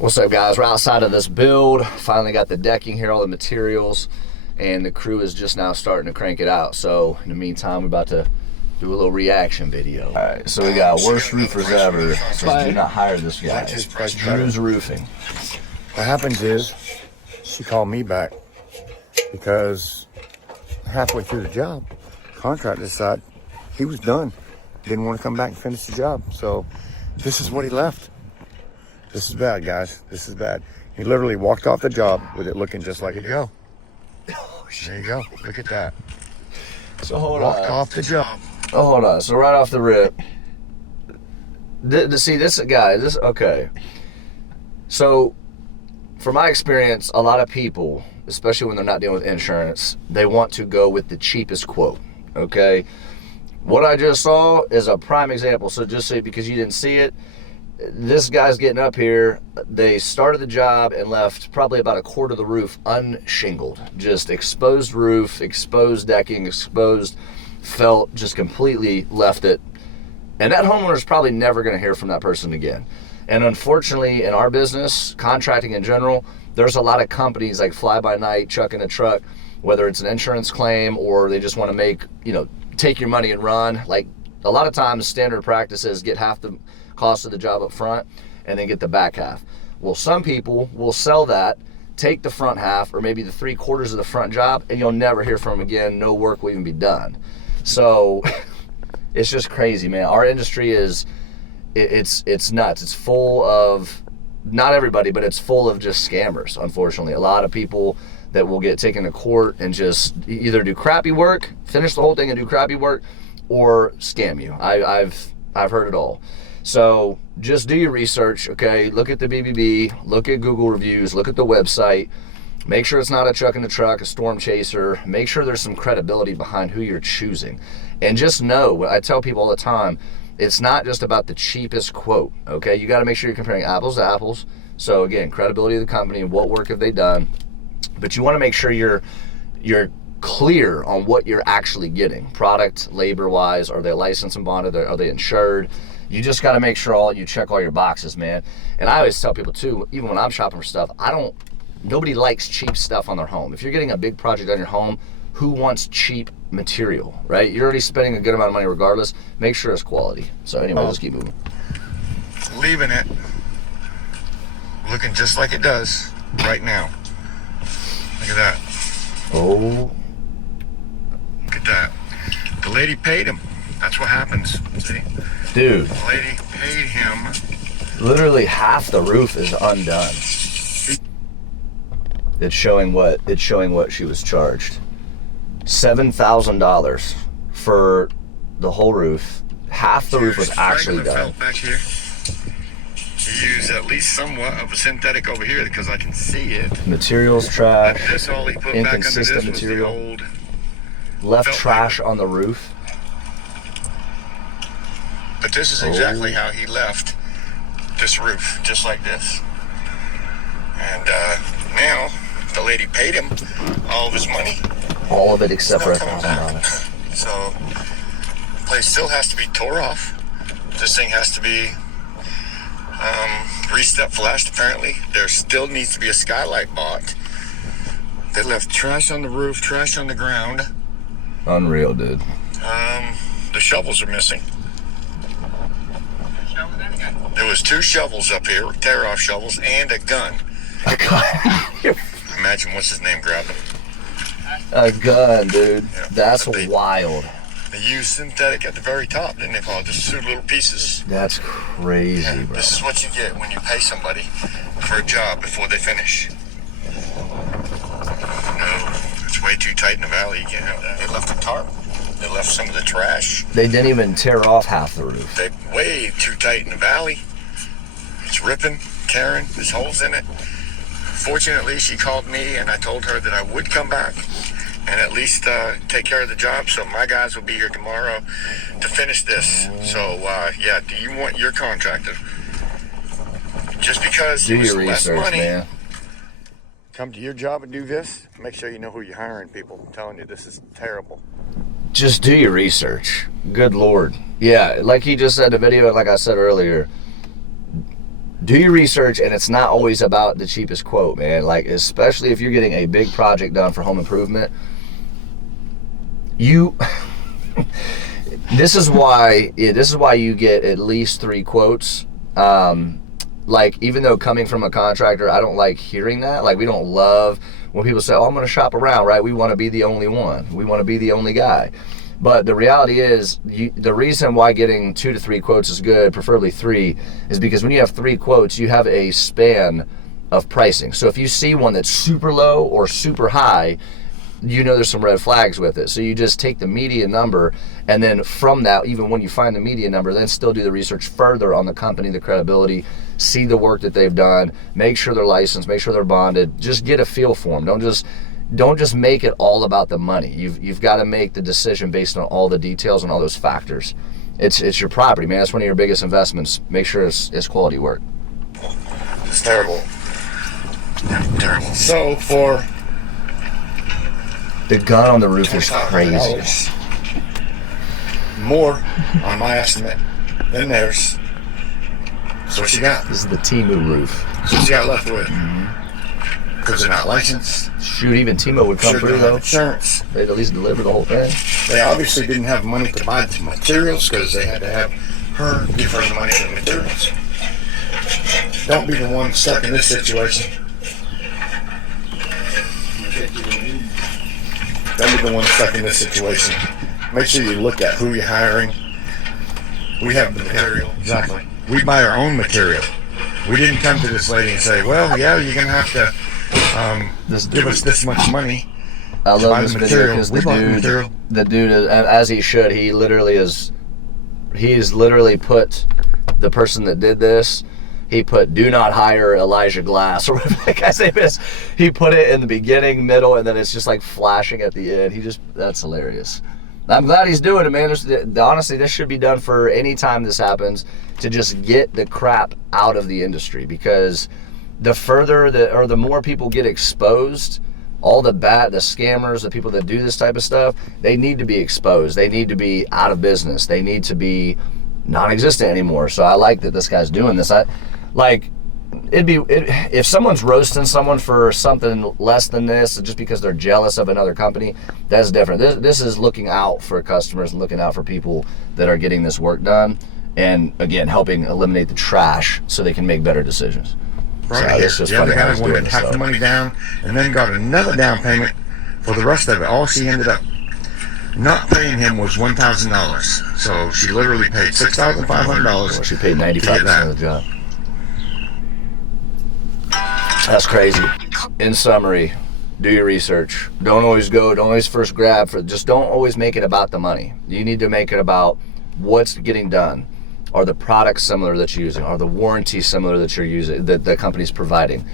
What's up, guys? We're outside of this build. Finally got the decking here, all the materials, and the crew is just now starting to crank it out. So in the meantime, we're about to do a little reaction video. All right, so we got worst roofers ever. So do not hire this guy. Drew's Roofing. What happens is she called me back because halfway through the job, contractor decided he was done. Didn't want to come back and finish the job. So this is what he left. This is bad, guys. This is bad. He literally walked off the job with it looking just like it. Go. There you go. Look at that. So hold on. Walked off the job. Oh, hold on. So right off the rip, see this guy. Okay. So, from my experience, a lot of people, especially when they're not dealing with insurance, they want to go with the cheapest quote. Okay. What I just saw is a prime example. So just say because you didn't see it. This guy's getting up here. They started the job and left probably about a quarter of the roof unshingled. Just exposed roof, exposed decking, exposed felt, just completely left it. And that homeowner's probably never going to hear from that person again. And unfortunately, in our business, contracting in general, there's a lot of companies like Fly By Night, Chuck in a Truck, whether it's an insurance claim or they just want to make, take your money and run. Like a lot of times, standard practices get half the cost of the job up front and then get the back half. Well, some people will sell that, take the front half or maybe the 3/4 of the front job, and you'll never hear from them again. No work will even be done. So it's just crazy, man. Our industry is it's nuts. It's full of, not everybody, but it's full of just scammers. Unfortunately, a lot of people that will get taken to court and just either do crappy work, finish the whole thing and do crappy work, or scam you. I've heard it all. So just do your research, okay? Look at the BBB, look at Google reviews, look at the website. Make sure it's not a Chuck in a Truck, a storm chaser. Make sure there's some credibility behind who you're choosing. And just know, I tell people all the time, it's not just about the cheapest quote, okay? You gotta make sure you're comparing apples to apples. So again, credibility of the company and what work have they done. But you wanna make sure you're clear on what you're actually getting. Product, labor-wise, are they licensed and bonded, are they insured? You just got to make sure you check all your boxes, man. And I always tell people too, even when I'm shopping for stuff, nobody likes cheap stuff on their home. If you're getting a big project on your home, who wants cheap material, right? You're already spending a good amount of money regardless. Make sure it's quality. So anyway, let's keep moving. Leaving it looking just like it does right now. Look at that. Oh. Look at that. The lady paid him. That's what happens. See? Dude. The lady paid him. Literally half the roof is undone. It's showing what she was charged. $7,000 for the whole roof. Half the roof was actually done. Back here. You use at least somewhat of a synthetic over here because I can see it. Materials trash. This all he put inconsistent back under this material. was the old left trash on the roof. But this is exactly how he left this roof, just like this. And now the lady paid him all of his money. All of it except for $1,000. So the place still has to be tore off. This thing has to be re-step flashed apparently. There still needs to be a skylight bought. They left trash on the roof, trash on the ground. Unreal, dude. The shovels are missing. There was 2 shovels up here, tear-off shovels, and a gun. A gun? Imagine what's his name grabbed them. A gun, dude. Yeah, that's wild. They used synthetic at the very top, didn't they, Paul? Just 2 little pieces. That's crazy, Yeah, bro. this is what you get when you pay somebody for a job before they finish. No, it's way too tight in the valley. You can't have that. They left the tarp. They left some of the trash. They didn't even tear off half the roof. They way too tight in the valley. It's ripping, tearing. There's holes in it. Fortunately, she called me and I told her that I would come back and at least take care of the job. So my guys will be here tomorrow to finish this. So yeah, do you want your contractor? Just because do it was your less research, money, man. Come to your job and do this. Make sure you know who you're hiring, people. I'm telling you, this is terrible. Just do your research. Good Lord. Yeah, like he just said in the video, and like I said earlier, do your research, and it's not always about the cheapest quote, man. Like, especially if you're getting a big project done for home improvement, this is why you get at least 3 quotes. Like, even though coming from a contractor, I don't like hearing that. Like, we don't love when people say, oh, I'm going to shop around, right? We want to be the only one. We want to be the only guy. But the reality is, the reason why getting 2 to 3 quotes is good, preferably 3, is because when you have 3 quotes, you have a span of pricing. So if you see one that's super low or super high, you know there's some red flags with it. So you just take the median number, and then from that, even when you find the median number, then still do the research further on the company, the credibility, see the work that they've done, make sure they're licensed, make sure they're bonded. Just get a feel for them. Don't just make it all about the money. You've got to make the decision based on all the details and all those factors. It's your property, man. That's one of your biggest investments. Make sure it's quality work. It's terrible. Terrible. So for the gun on the roof is crazy. More on my estimate than theirs. So what you got? This is the Temu roof. So what you got left with? Because they're not licensed. Shoot, even Timo would come through though. Insurance. They'd at least deliver the whole thing. They obviously didn't have money to buy the materials because they had to have her give her the money for the materials. Don't be the one stuck in this situation. Don't be the one stuck in this situation. Make sure you look at who you're hiring. We have the material. Exactly. We buy our own material. We didn't come to this lady and say, well, yeah, you're going to have to give us this much money. I love this video because the dude, as he should, he's literally put the person that did this, he put do not hire Elijah Glass, or whatever that guy's name is. He put it in the beginning, middle, and then it's just like flashing at the end. That's hilarious. I'm glad he's doing it, man. Honestly, this should be done for any time this happens, to just get the crap out of the industry, because the more people get exposed, all the scammers, the people that do this type of stuff, they need to be exposed. They need to be out of business. They need to be non-existent anymore. So I like that this guy's doing this. If someone's roasting someone for something less than this, just because they're jealous of another company, that's different. This is looking out for customers and looking out for people that are getting this work done, and again, helping eliminate the trash so they can make better decisions. Right here. The other guy wanted half the money down and then got another down payment for the rest of it. All she ended up not paying him was $1,000. So she literally paid $6,500. Well, she paid 95% of the job. That's crazy. In summary, do your research. Don't always first grab just don't always make it about the money. You need to make it about what's getting done. Are the products similar that you're using? Are the warranties similar that you're using, that the company's providing?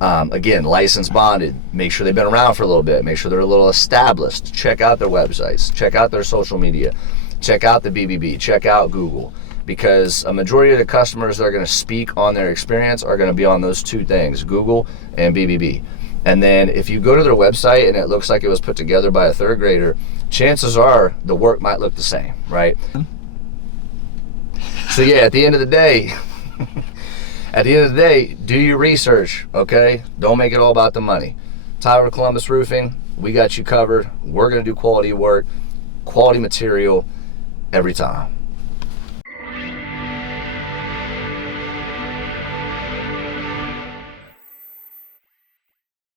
Again, licensed, bonded. Make sure they've been around for a little bit. Make sure they're a little established. Check out their websites. Check out their social media. Check out the BBB. Check out Google. Because a majority of the customers that are going to speak on their experience are going to be on those 2 things, Google and BBB. And then if you go to their website and it looks like it was put together by a 3rd grader, chances are the work might look the same, right? So yeah, at the end of the day, do your research, okay? Don't make it all about the money. Tyler Columbus Roofing, we got you covered. We're going to do quality work, quality material every time.